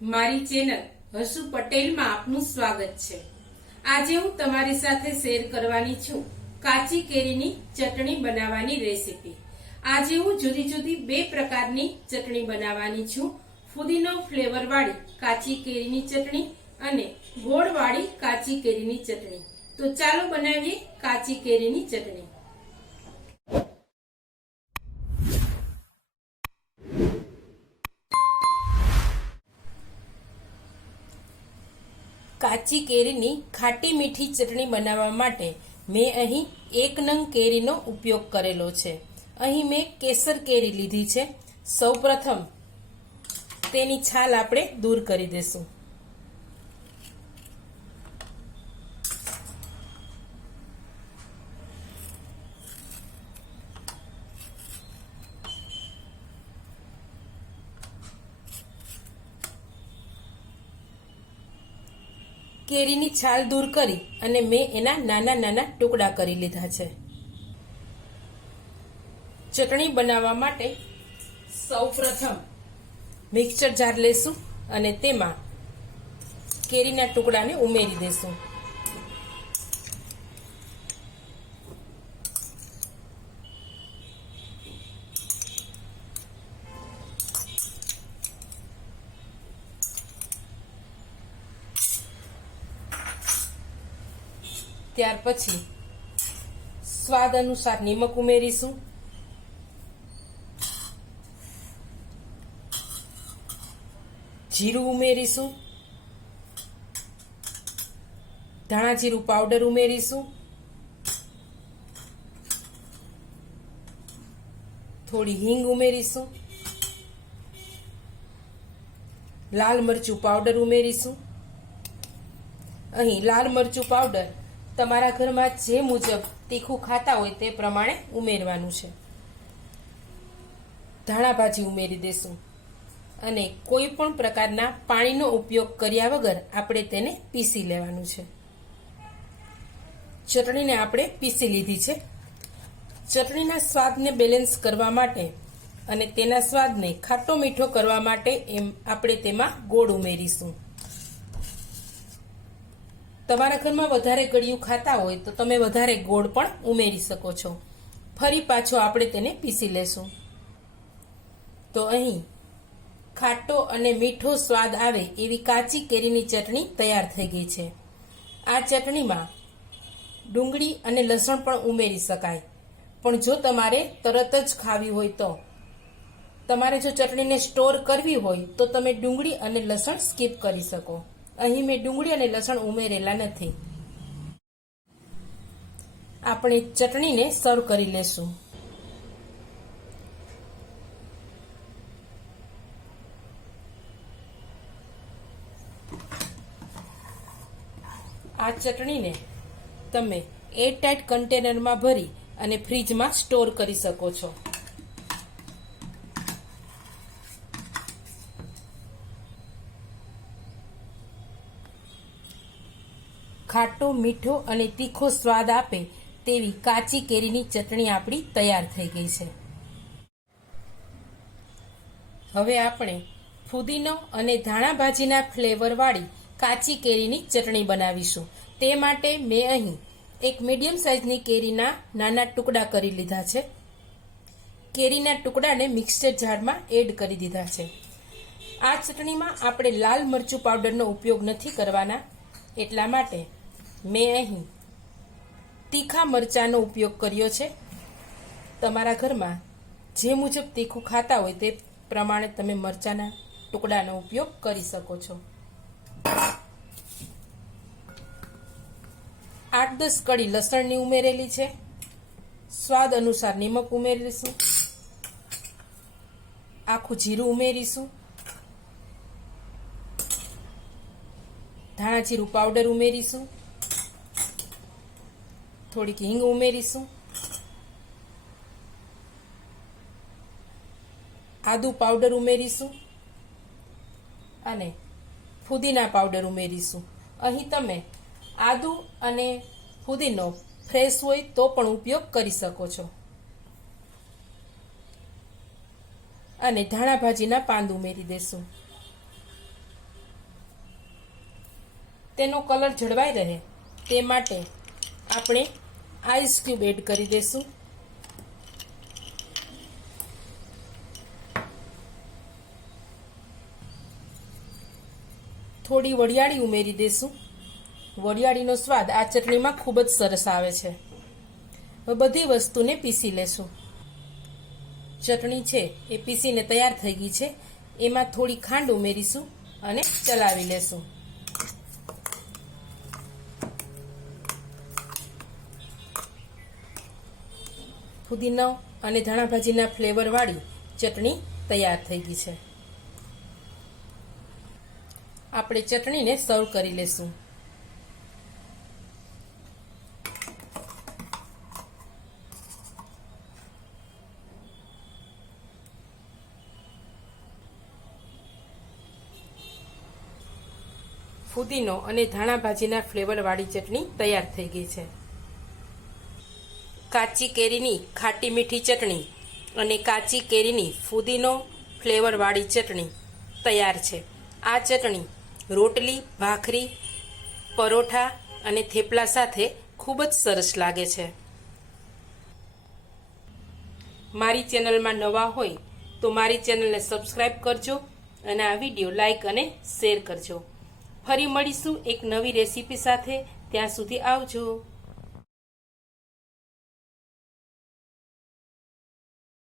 મારી ચેનલ હસુ પટેલમાં આપનું સ્વાગત છે। આજે હું તમારી સાથે શેર કરવાની છું કાચી કેરીની ચટણી બનાવવાની રેસીપી। આજે હું જુદી જુદી બે પ્રકારની ચટણી બનાવવાની છું, ફુદીનો ફ્લેવર વાળી કાચી કેરીની ચટણી અને ગોળ વાળી કાચી કેરીની ચટણી। તો ચાલો બનાવીએ કાચી કેરીની ચટણી। કાચી કેરીની ખાટી મીઠી ચટણી બનાવવા માટે મેં અહીં 1 નંગ કેરીનો ઉપયોગ કરેલો છે। અહીં મેં કેસર કેરી લીધી છે। સૌપ્રથમ તેની છાલ આપણે દૂર કરી દેશું। કેરીની છાલ દૂર કરી અને મેં એના નાના નાના ટુકડા કરી લીધા છે। ચટણી બનાવવા માટે સૌપ્રથમ મિક્સર જાર લેશું અને તેમાં કેરીના ટુકડાને ઉમેરી દેશું। ત્યાર પછી સ્વાદ અનુસાર નિમક ઉમેરીશું, જીરું ઉમેરીશું, ધાણા જીરું પાવડર ઉમેરીશું, થોડી હિંગ ઉમેરીશું, લાલ મરચું પાવડર ઉમેરીશું। અહીં લાલ મરચું પાવડર તમારા ઘરમાં જે મુજબ તીખું ખાતા હોય તે પ્રમાણે ઉમેરવાનું છે। ધાણા ભાજી ઉમેરી દેશું અને કોઈ પણ પ્રકારના પાણીનો ઉપયોગ કર્યા વગર આપણે તેને પીસી લેવાનું છે। ચટણીને આપણે પીસી લીધી છે। ચટણીના સ્વાદને બેલેન્સ કરવા માટે અને તેના સ્વાદને ખાટો મીઠો કરવા માટે આપણે તેમાં ગોળ ઉમેરીશું। તમારા ઘરમાં વધારે ગળ્યું ખાતા હોય તો તમે વધારે ગોળ પણ ઉમેરી શકો છો। ફરી પાછો આપણે તેને પીસી લેશું। તો અહીં ખાટો અને મીઠો સ્વાદ આવે એવી કાચી કેરીની ચટણી તૈયાર થઈ ગઈ છે। આ ચટણીમાં ડુંગળી અને લસણ પણ ઉમેરી શકાય, પણ જો તમારે તરત જ ખાવી હોય તો તમારે જો ચટણીને સ્ટોર કરવી હોય તો તમે ડુંગળી અને લસણ સ્કીપ કરી શકો। અહીં મેં ડુંગળી અને લસણ ઉમેરેલા નથી। આપણે ચટણીને સર્વ કરી લેશું। આ ચટણીને તમે એરટાઇટ કન્ટેનરમાં ભરી અને ફ્રીજમાં સ્ટોર કરી શકો છો। ખાટો મીઠો અને તીખો સ્વાદ આપે તેવી કાચી કેરીની ચટણી આપણી તૈયાર થઈ ગઈ છે। હવે આપણે ફુદીનો અને ધાણા ભાજીના ફ્લેવર વાળી કાચી કેરીની ચટણી બનાવીશું। તે માટે મેં અહીં એક મીડિયમ સાઇઝની કેરીના નાના ટુકડા કરી લીધા છે। કેરીના ટુકડાને મિક્સર જારમાં એડ કરી દીધા છે। આ ચટણીમાં આપણે લાલ મરચું પાવડરનો ઉપયોગ નથી કરવાના, એટલા માટે મેં અહીં તીખા મરચાંનો ઉપયોગ કર્યો છે। તમારા ઘરમાં જે મુજબ તીખું ખાતા હોય તે પ્રમાણે તમે મરચાંના ટુકડાનો ઉપયોગ કરી શકો છો। 8-10 કળી લસણની ઉમેરેલી છે। સ્વાદ અનુસાર નિમક ઉમેરીશું, આખું જીરું ઉમેરીશું, ધાણા જીરું પાવડર ઉમેરીશું, થોડીક હિંગ ઉમેરીશું, આદુ પાવડર ઉમેરીશું અને ફુદીના પાવડર ઉમેરીશું। અહીં તમે આદુ અને ફુદીનો ફ્રેશ હોય તો પણ ઉપયોગ કરી શકો છો। અને ધાણા ભાજીના પાંદ ઉમેરી દેશું। તેનો કલર જળવાઈ રહે તે માટે આપણે આઈસ ક્યુબ એડ કરી દઈશું. થોડી વરિયાળી ઉમેરી દઈશું. વરિયાળીનો સ્વાદ આ ચટણીમાં ખૂબ જ સરસ આવે છે. હવે બધી વસ્તુને પીસી લેશું. ચટણી છે એ પીસીને તૈયાર થઈ ગઈ છે. એમાં થોડી ખાંડ ઉમેરીશું અને ચલાવી લેશું. ફુદીનો અને ધાણા ભાજીના ફ્લેવરવાળી ચટણી તૈયાર થઈ ગઈ છે. આપણે ચટણીને સર્વ કરી લેશું. ફુદીનો અને ધાણા ભાજીના ફ્લેવરવાળી ચટણી તૈયાર થઈ ગઈ છે. કાચી કેરીની ખાટી મીઠી ચટણી અને કાચી કેરીની ફુદીનો ફ્લેવરવાળી ચટણી તૈયાર છે. આ ચટણી રોટલી, ભાખરી, પરોઠા અને થેપલા સાથે ખૂબ જ સરસ લાગે છે. મારી ચેનલમાં નવા હોય તો મારી ચેનલને સબસ્ક્રાઈબ કરજો અને આ વિડીયો લાઈક અને શેર કરજો. ફરી મળીશું એક નવી રેસીપી સાથે. ત્યાં સુધી આવજો.